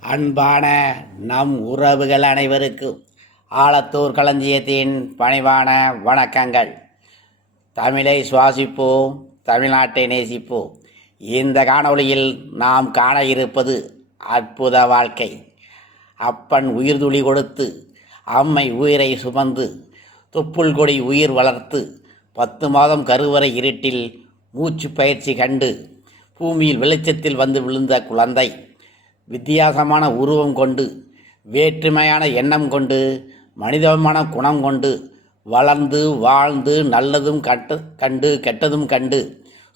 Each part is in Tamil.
அன்பான நம் உறவுகள் அனைவருக்கும் ஆலத்தூர் களஞ்சியத்தின் பணிவான வணக்கங்கள். தமிழை சுவாசிப்போம் தமிழ்நாட்டை நேசிப்போம். இந்த காணொளியில் நாம் காண இருப்பது அற்புத வாழ்க்கை. அப்பன் உயிர் துளி கொடுத்து அம்மை உயிரை சுமந்து தொப்புள் கொடி உயிர் வளர்த்து பத்து மாதம் கருவறை இருட்டில் மூச்சு பயிற்சி கண்டு பூமியில் வெளிச்சத்தில் வந்து விழுந்த குழந்தை வித்தியாசமான உருவம் கொண்டு வேற்றுமையான எண்ணம் கொண்டு மனிதமான குணம் கொண்டு வளர்ந்து வாழ்ந்து நல்லதும் கட்டு கண்டு கெட்டதும் கண்டு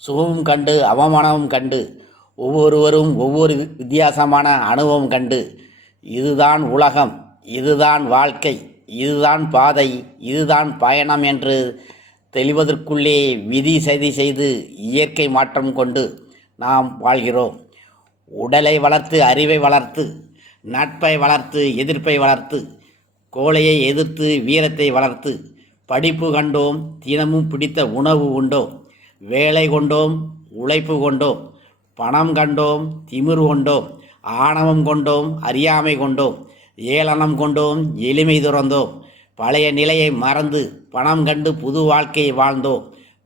சுகமும் கண்டு அவமானமும் கண்டு ஒவ்வொருவரும் ஒவ்வொரு வித்தியாசமான அனுபவம் கண்டு இதுதான் உலகம் இதுதான் வாழ்க்கை இதுதான் பாதை இதுதான் பயணம் என்று தெளிவதற்குள்ளே விதி சதி செய்து இயற்கை மாற்றம் கொண்டு நாம் வாழ்கிறோம். உடலை வளர்த்து அறிவை வளர்த்து நட்பை வளர்த்து எதிர்ப்பை வளர்த்து கோழையை எதிர்த்து வீரத்தை வளர்த்து படிப்பு கண்டோம் தினமும் பிடித்த உணவு உண்டோம் வேலை கொண்டோம் உழைப்பு கொண்டோம் பணம் கண்டோம் திமிர் கொண்டோம் ஆணவம் கொண்டோம் அறியாமை கொண்டோம் ஏளனம் கொண்டோம் எளிமை துறந்தோம் பழைய நிலையை மறந்து பணம் கண்டு புது வாழ்க்கையை வாழ்ந்தோம்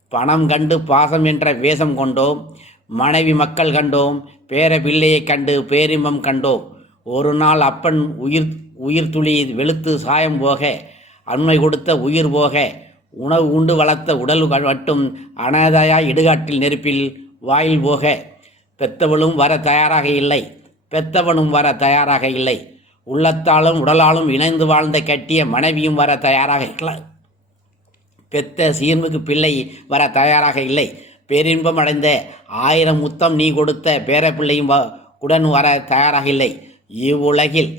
பணம் கண்டு பாசம் என்ற வேஷம் கொண்டோம் மனைவி மக்கள் கண்டோம் பேர பிள்ளையை கண்டு பேரின்பம் கண்டோம். ஒரு நாள் அப்பன் உயிர் உயிர் துளி வெளுத்து சாயம் போக அண்மை கொடுத்த உயிர் போக உணவு உண்டு வளர்த்த உடல் மட்டும் அனாதையாய் இடுகாட்டில் நெருப்பில் வாயில் போக பெத்தவளும் வர தயாராக இல்லை பெத்தவனும் வர தயாராக இல்லை. உள்ளத்தாலும் உடலாலும் இணைந்து வாழ்ந்த கட்டிய மனைவியும் வர தயாராக இல்லை. பெத்த சீர்மிகு பிள்ளை வர தயாராக இல்லை. பேரின்பம் அடைந்த ஆயிரம் முத்தம் நீ கொடுத்த பேரப்பிள்ளையும் வ- உடன் வர தயாராக இல்லை இவ்வுலகில்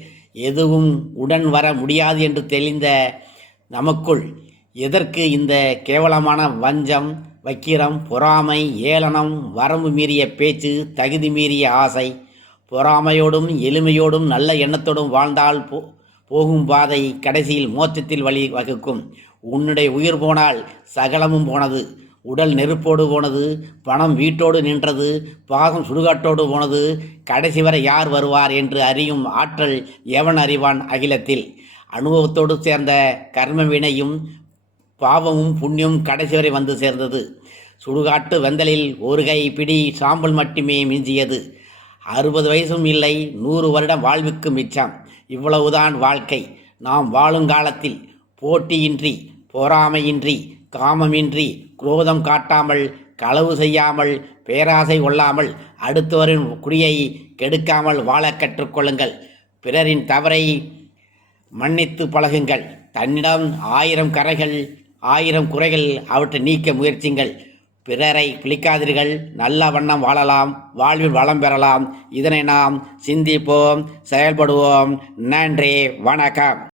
எதுவும் உடன் வர முடியாது என்று தெளிந்த நமக்குள் எதற்கு இந்த கேவலமான வஞ்சம் வக்கிரம் பொறாமை ஏளனம் வரம்பு மீறிய பேச்சு தகுதி மீறிய ஆசை பொறாமையோடும் எளிமையோடும் நல்ல எண்ணத்தோடும் வாழ்ந்தால் போ போகும் பாதை கடைசியில் மோட்சத்தில் வழி வகுக்கும். உன்னுடைய உயிர் போனால் சகலமும் போனது. உடல் நெருப்போடு போனது பணம் வீட்டோடு நின்றது பாகம் சுடுகாட்டோடு போனது கடைசி வரை யார் வருவார் என்று அறியும் ஆற்றல் எவன் அறிவான் அகிலத்தில்? அனுபவத்தோடு சேர்ந்த கர்ம வினையும் பாவமும் புண்ணியம் கடைசி வரை வந்து சேர்ந்தது. சுடுகாட்டு வெந்தலில் ஒரு கை பிடி சாம்பல் மட்டுமே மிஞ்சியது. அறுபது வயசும் இல்லை நூறு வருடம் வாழ்வுக்கு மிச்சம். இவ்வளவுதான் வாழ்க்கை. நாம் வாழும் காலத்தில் போட்டியின்றி பொறாமையின்றி காமமின்றி குரோதம் காட்டாமல் களவு செய்யாமல் பேராசை கொள்ளாமல் அடுத்தவரின் குடியை கெடுக்காமல் வாழ கற்றுக்கொள்ளுங்கள். பிறரின் தவறை மன்னித்து பழகுங்கள். தன்னிடம் ஆயிரம் கரைகள் ஆயிரம் குறைகள் அவற்றை நீக்க முயற்சிங்கள். பிறரை பிழைக்காதீர்கள் நல்ல வண்ணம் வாழலாம். வாழ்வில் வளம் பெறலாம். இதனை நாம் சிந்திப்போம் செயல்படுவோம். நன்றி. வணக்கம்.